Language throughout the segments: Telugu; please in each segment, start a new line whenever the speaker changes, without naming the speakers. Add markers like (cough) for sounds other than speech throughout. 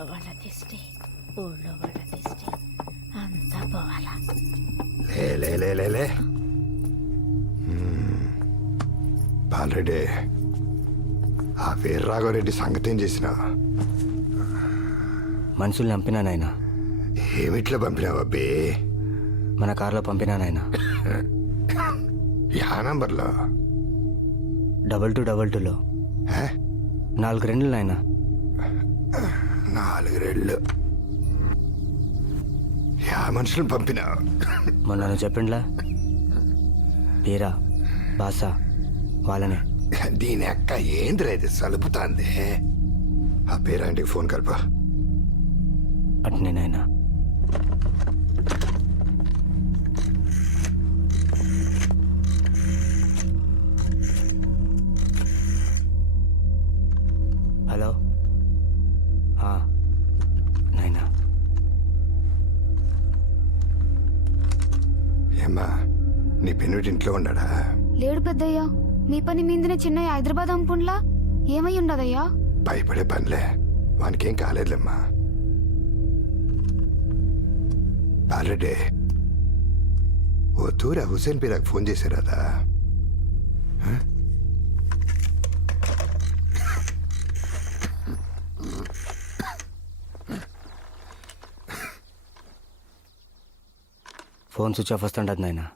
ఊళ్ళో వాళ్ళ దిష్టి ఊళ్ళో వాళ్ళ దిష్టి అంతా పోవాలా
లే లే లే లే లే బాలరెడ్డి ఆ వీర్రాఘవరెడ్డి సంగతేం చేసిన
మనుషుల్ని పంపినా నాయన
ఏమిట్లా పంపినావు అబ్బే
మన కారులో పంపినా నాయన
యా నంబర్లో
డబల్ టూ డబల్ టూలో నాలుగు రెండు నాయన
నాలుగు రెళ్ళు. యా మనుషులను పంపినావు
మొన్న నువ్వు చెప్పిండ్లా? వీరా బాసా వాళ్ళనే.
దీని అక్క ఏంద్రా ఇది? సలుపుతాంది. ఆ పేరాంటికి ఫోన్ కలప.
అట్నే నాయనా.
ఇంట్లో ఉన్నాడా
లేడు పెద్దయ్యా. మీ పని మీదనే చిన్నయ్య హైదరాబాద్ అంపుండ్లా ఏమై ఉండదయ్యా?
భయపడే పనిలే. వానికేం కాలేదులేమ్మా. బాలరెడ్డి ఓ తూరా హుసేన్ పీరాకు ఫోన్ చేశారాదా
ఫోన్ స్విచ్ ఆఫ్ వస్తుండదు నాయనా.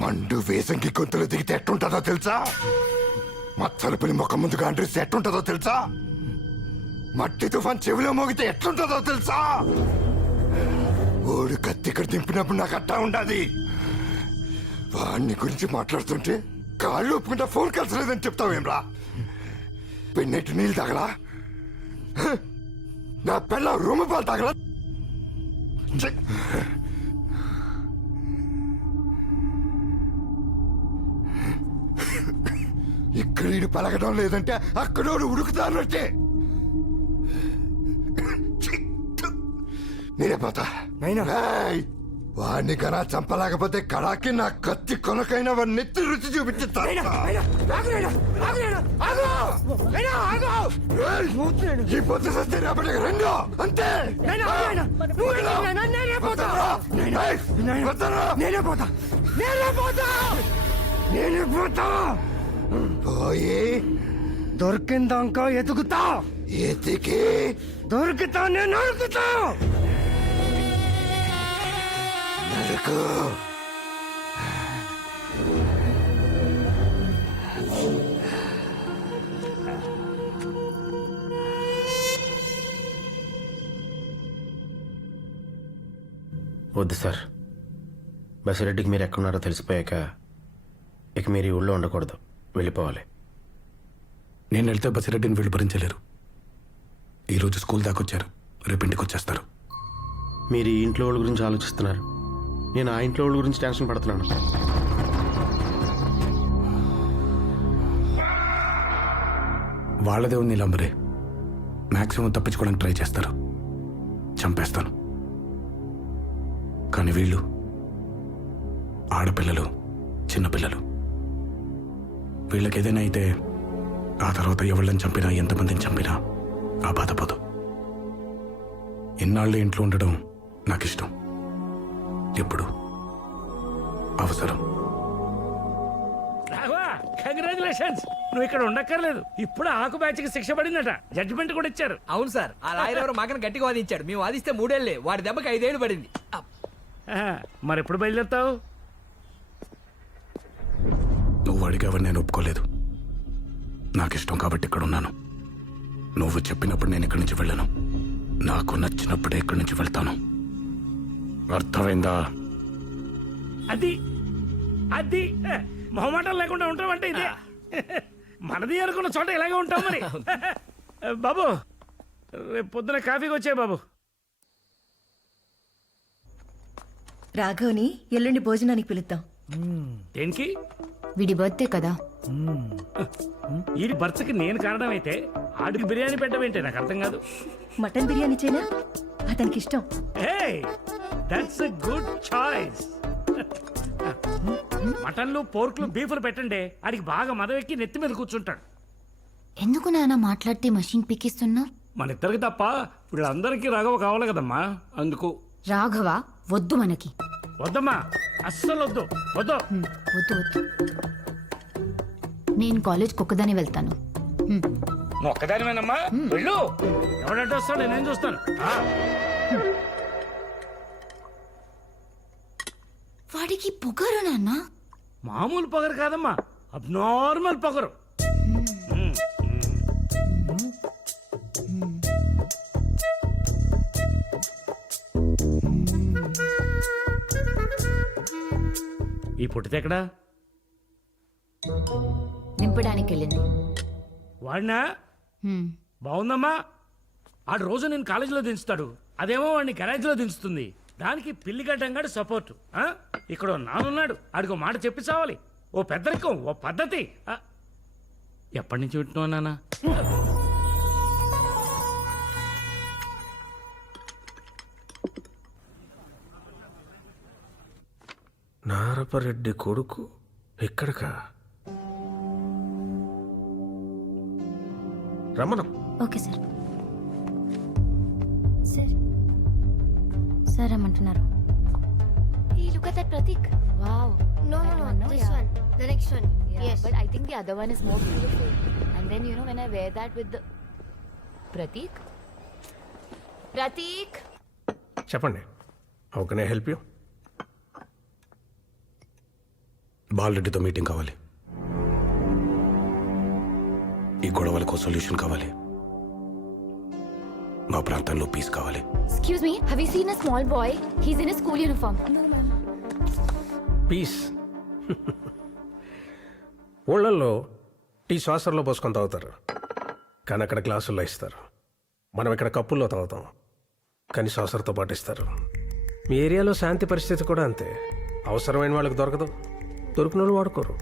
మండు వేసంకి గొంతులు దిగితే ఎట్టుంటుందో తెలుసా? మచ్చలు పిలి ముఖం ముందుగా అండ్రిస్తే ఎట్టుంటుందో తెలుసా? మట్టి తుఫాన్ చెవిలో మోగితే ఎట్లుంటుందో తెలుసా? ఓడి కత్తి ఇక్కడ దింపినప్పుడు నాకు అట్టా ఉండాలి వాడిని గురించి మాట్లాడుతుంటే కాళ్ళు ఒప్పుకుంటా ఫోన్ కలిసలేదని చెప్తావేమ్రా పెన్నెట్టు నీళ్ళు తగలా నా పిల్ల రూమ్ పాలు తగలా ఇక్కడ ఈడు పలకడం లేదంటే అక్కడోడు ఉడుకుతానట్టే నేనే పోతా.
నాయనా.
వాడిని కన్నా చంపలేకపోతే కడాకి నా కత్తి కొనకైనా వాడి నెత్తి రుచి చూపించి! ఈ పొద్దు సస్తే రేపటికి రెండు. అంతే?
నేనే పోతా. నేనే పోతా. నేనే పోతా.
పోయి
దొరికిందాక ఎదుగుతా
ఎతికి
దొరికితా నేను నరుకుతా.
నరకు
వద్దు సార్. బసిరెడ్డికి మీరు ఎక్కడున్నారో తెలిసిపోయాక ఇక మీరు ఈ ఊళ్ళో ఉండకూడదు. వెళ్ళిపోవాలి.
నేను వెళ్తే బసిరెడ్డిని వీళ్ళు భరించలేరు. ఈరోజు స్కూల్ దాకా వచ్చారు రేపు ఇంటికి వచ్చేస్తారు
మీరు ఈ ఇంట్లో వాళ్ళ గురించి ఆలోచిస్తున్నారు. నేను ఆ ఇంట్లో వాళ్ళ గురించి టెన్షన్ పడుతున్నాను.
వాళ్ళదే ఉంది లంబరే. మ్యాక్సిమం తప్పించుకోవడానికి ట్రై చేస్తారు. చంపేస్తాను. కానీ వీళ్ళు ఆడపిల్లలు చిన్నపిల్లలు. వీళ్ళకి ఏదైనా అయితే ఆ తర్వాత ఎవళ్ళని చంపినా ఎంతమందిని చంపినా ఆ బాధపోదు ఇన్నాళ్ళు ఇంట్లో ఉండడం నాకు ఇష్టం ఎప్పుడు? అవసరం.
కంగ్రాచులేషన్స్ నువ్వు ఇక్కడ ఉండక్కర్లేదు. ఇప్పుడు ఆకు బ్యాచ్కి శిక్ష పడిందట. జడ్జిమెంట్ కూడా ఇచ్చారు.
అవును సార్ ఆ లాయర్ ఎవరో మాకని గట్టిగా వాదించాడు. మేము వాదిస్తే మూడేళ్ళే. వాడి దెబ్బకి ఐదేళ్ళు పడింది.
మరి ఎప్పుడు బయలుదేరుతావు?
నువ్వు అడిగావని నేను ఒప్పుకోలేదు. నాకు ఇష్టం కాబట్టి ఇక్కడ ఉన్నాను. నువ్వు చెప్పినప్పుడు నేను ఇక్కడి నుంచి వెళ్ళను. నాకు నచ్చినప్పుడే ఇక్కడి నుంచి వెళ్తాను. అర్థమైందా?
అది అది మొహమాటం లేకుండా ఉంటామంటే ఇదే. మనది అనుకున్న చోట ఇలాగే ఉంటాం మరి. బాబు రేపు పొద్దున కాఫీకి వచ్చాయి బాబు.
రాఘవ్ని ఎల్లుండి భోజనానికి పిలుద్దాం.
దేనికి?
వీడి బర్త్డే కదా.
ఈ బర్త్కి నేను కారణమైతే ఆడికి బిర్యానీ పెట్టవేంటి నాకు అర్థం కాదు.
మటన్ బిర్యానీ చేయనా? అతనికి ఇష్టం.
దట్స్ ఎ గుడ్ చాయిస్ మటన్లు పోర్కులు బీఫ్లు పెట్టండి. ఆడికి బాగా మదవెక్కి నెత్తి మీద కూర్చుంటాడు.
ఎందుకు నాన్న మాట్లాడితే మషిన్ పిక్కిస్తున్నా
మన ఇద్దరికి తప్ప వీళ్ళందరికీ రాఘవ కావాలి కదమ్మా. అందుకు.
రాఘవ వద్దు మనకి.
వద్దమ్మా అస్సలు వద్దు. వద్దు.
వద్దు వద్దు. నేను కాలేజ్కి ఒక్కదానే వెళ్తాను.
నువ్వు ఒక్కదానివేనమ్మా? వెళ్ళు. ఎవడంటే వస్తాడు నేనేం చూస్తాను. ఆ,
వాడికి పొగరు నాన్న.
మామూలు పొగరు కాదమ్మా అబ్నార్మల్ పొగరు. ఈ పుట్టితే ఎక్కడా?
నింపడానికి వెళ్ళింది
వాడినా. బాగుందమ్మా. ఆడు రోజు నేను కాలేజీలో దించుతాడు. అదేమో వాడిని గరాజ్లో దించుతుంది. దానికి పిల్లి గడ్డంగాడు సపోర్ట్ ఇక్కడ నానున్నాడు. ఆడికి మాట చెప్పి చావాలి ఓ పెద్దరికం ఓ పద్ధతి. ఎప్పటి నుంచి వింటున్నావు నాన్న
నారపరెడ్డి కొడుకు ఎక్కడికా? రమణం.
Okay sir.
చెప్పండి. హౌ కెన్ ఐ హెల్ప్ రమ్మంటున్నారు
బాలరెడ్డితో మీటింగ్ కావాలి. ఈ గొడవలకు సొల్యూషన్ కావాలి. మా ప్రాంతంలో పీస్ కావాలి
Excuse me. Have you seen a small boy? He's in a school uniform.
Piece (laughs) ఊళ్ళల్లో టీ సాసర్లో పోసుకొని తాగుతారు కానీ అక్కడ గ్లాసుల్లో ఇస్తారు మనం ఇక్కడ కప్పుల్లో తాగుతాం కానీ సాసర్తో పాటు ఇస్తారు మీ ఏరియాలో శాంతి పరిస్థితి కూడా అంతే అవసరమైన వాళ్ళకి దొరకదు దొరికిన వాళ్ళు వాడుకోరు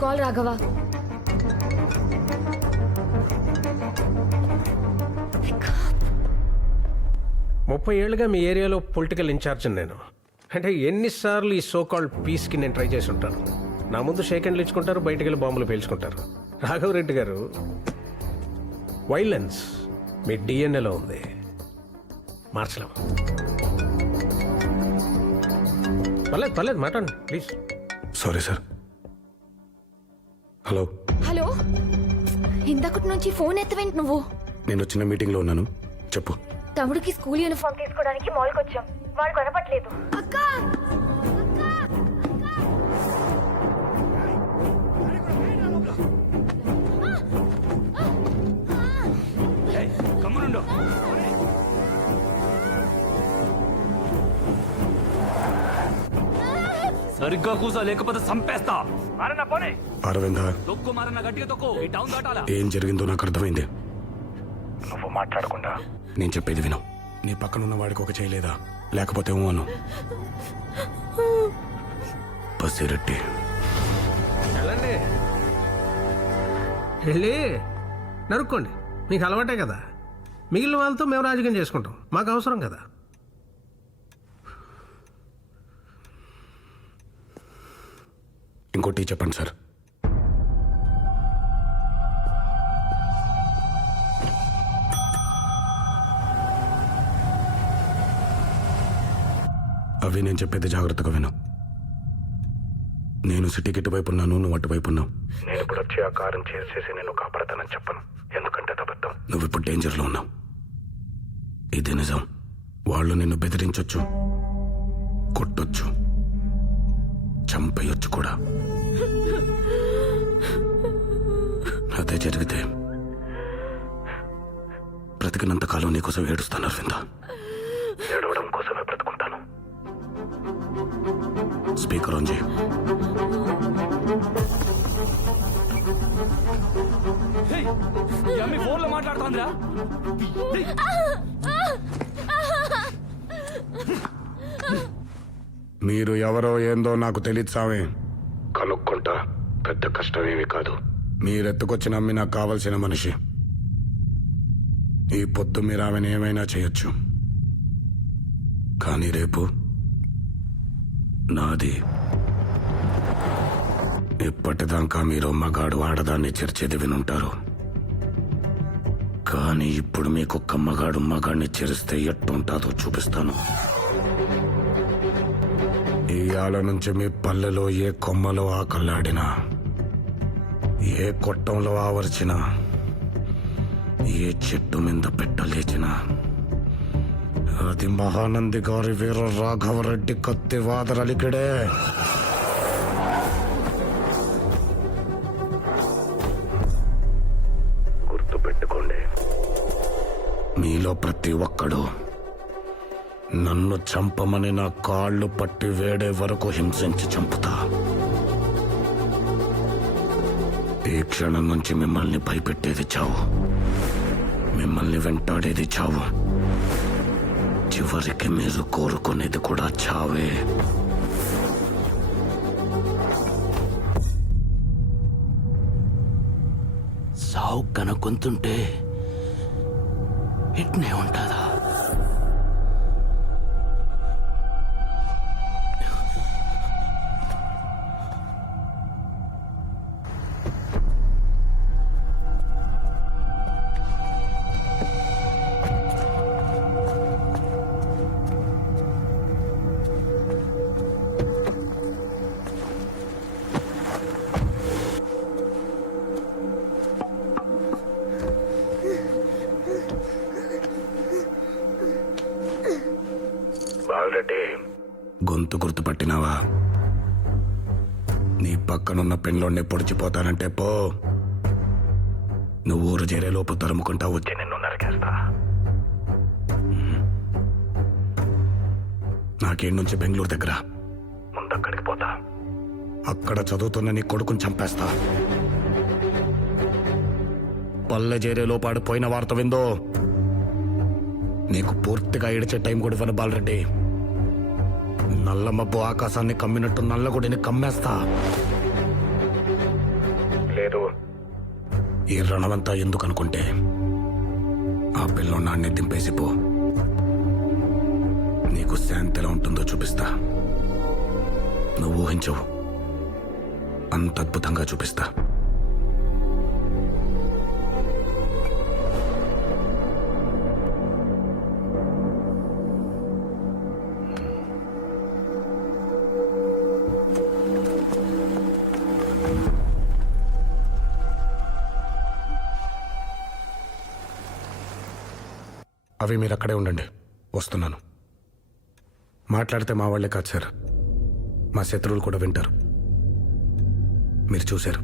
Call Raghava.
ముప్పై ఏళ్ళుగా మీ ఏరియాలో పొలిటికల్ ఇన్ఛార్జ్ నేను. అంటే ఎన్నిసార్లు ఈ సోకాల్డ్ పీస్కి నేను ట్రై చేసి ఉంటాను నా ముందు షేక్ హ్యాండ్లు ఇచ్చుకుంటారు బయటికి వెళ్ళి బాంబులు పేల్చుకుంటారు. రాఘవరెడ్డి గారు వైలెన్స్ మీ డిఎన్ఏలో ఉంది. మార్చలేం. పర్లేదు పర్లేదు మాట్లాడండి please
sorry sir hello
hello ఇంతకటి నుంచి ఫోన్ ఎత్తవేంటి నువ్వు?
నేను చిన్న మీటింగ్లో ఉన్నాను. చెప్పు.
తమ్ముడికి స్కూల్ యూనిఫామ్ తీసుకోవడానికి మాల్కి వచ్చాం వాడు కొనపట్లేదు. అక్క!
కమ్మునుండు
సరిగ్గా కూసా లేకపోతే చంపేస్తా
మారన్న పోనీ.
అరవింద
తొక్కు మారన్న గట్టిగా తొక్కు. ఈ టౌన్ దాటాలా?
ఏం జరిగిందో నాకు అర్థమైంది. నువ్వు మాట్లాడకుండా. నేను చెప్పేది విను. నీ పక్కనున్న వాడికి ఒక చేయలేదా లేకపోతే అను. పసిరెడ్డి
వెళ్ళండి. వెళ్ళి నరుక్కోండి. మీకు అలవాటే కదా. మిగిలిన వాళ్ళతో మేము రాజకీయం చేసుకుంటాం. మాకు అవసరం కదా.
ఇంకోటి చెప్పండి సార్. అవి నేను చెప్పేది జాగ్రత్తగా విను. నేను సిటీకి ఇటువైపు ఉన్నాను నువ్వు అటువైపు ఉన్నావు. నేను ఇప్పుడు వచ్చి ఆ కారం చేసేసి నేను కాపాడతానని చెప్పను. ఎందుకంటే అబద్ధం. నువ్వు ఇప్పుడు డేంజర్లో ఉన్నావు. ఇది నిజం. వాళ్ళు నిన్ను బెదిరించొచ్చు. కొట్టొచ్చు. చంపేయొచ్చు కూడా. అదే జరిగితే బ్రతికినంత కాలం నీకోసం ఏడుస్తాను అరవింద. స్పీకర్ ఆన్ చేయి.
ఫోన్లో మాట్లాడుతోందిరా?
మీరు ఎవరో ఏందో నాకు తెలియదు సామే. కనుక్కుంటా పెద్ద కష్టమేమి కాదు. మీరెత్తుకొచ్చి నమ్మి నాకు కావలసిన మనిషి. ఈ పొద్దు మీరు ఆమెను ఏమైనా చేయొచ్చు. కానీ రేపు నాది. ఇప్పటిదాకా మీరు మగాడు ఆడదాన్ని చేర్చేది వినుంటారు. కానీ ఇప్పుడు మీకు ఒక్క మగాడు మగాడిని చేరిస్తే ఎట్టుంటాదో చూపిస్తాను. ఇయాల నుంచి మీ పల్లెలో ఏ కొమ్మలో ఆకల్లాడినా ఏ కొట్టంలో ఆవర్చినా ఏ చెట్టు మీద పెట్టలేచినా అది మహానంది గారి వీర రాఘవరెడ్డి కత్తి వాదరలికిడే గుర్తు పెట్టుకోండి మీలో ప్రతి ఒక్కడు నన్ను చంపమని నా కాళ్ళు పట్టి వేడే వరకు హింసించి చంపుతా. ఈ క్షణం నుంచి మిమ్మల్ని భయపెట్టేది చావు. మిమ్మల్ని వెంటాడేది చావు. చివరికి మీరు కోరుకునేది కూడా చావే. సావు కనుక్కుంటుంటే ఇట్నే ఉంటుందా? పక్కనున్న పెన్లోనే పొడిచిపోతానంటే పో. నువ్వు ఊరు చేరే లోపు తరుముకుంటా వచ్చి నిన్ను నరికేస్తా. నాకేం నుంచి బెంగళూరు దగ్గర? ముందక్కడికి పోతా. అక్కడ చదువుతున్న నీ కొడుకుని చంపేస్తా. పల్లె చేరే లోపాడు పోయిన వార్త విందో? నీకు పూర్తిగా ఏడిచే టైం కూడా ఇవ్వను బాలరెడ్డి. నల్ల మబ్బు ఆకాశాన్ని కమ్మినట్టు నల్లగుడిని కమ్మేస్తా. లేదు. ఈ రణమంతా ఎందుకు అనుకుంటే ఆ పిల్ల నాన్నే దింపేసిపో నీకు శాంతి ఎలా ఉంటుందో చూపిస్తా. నువ్వు ఊహించవు. అంత అద్భుతంగా చూపిస్తా. అవి మీరు అక్కడే ఉండండి. వస్తున్నాను. మాట్లాడితే మా వాళ్ళే కాదు సార్. మా శత్రువులు కూడా వింటారు. మీరు చూశారు.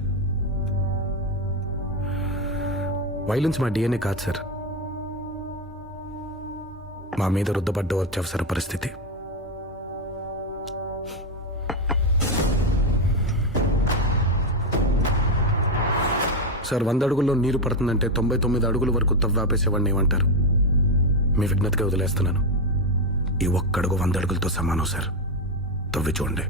వైలెన్స్ మా డిఎన్ఏ కాదు సార్. మా మీద రుద్దపడ్డ అత్యవసర పరిస్థితి. సార్ వంద అడుగుల్లో నీరు పడుతుందంటే తొంభై తొమ్మిది అడుగుల వరకు తవ్వాపేసేవాడిని ఏమంటారు? మీ విఘ్నతగా వదిలేస్తున్నాను. ఈ ఒక్కడుగు వంద అడుగులతో సమానం సార్. తవ్వి చూడండి.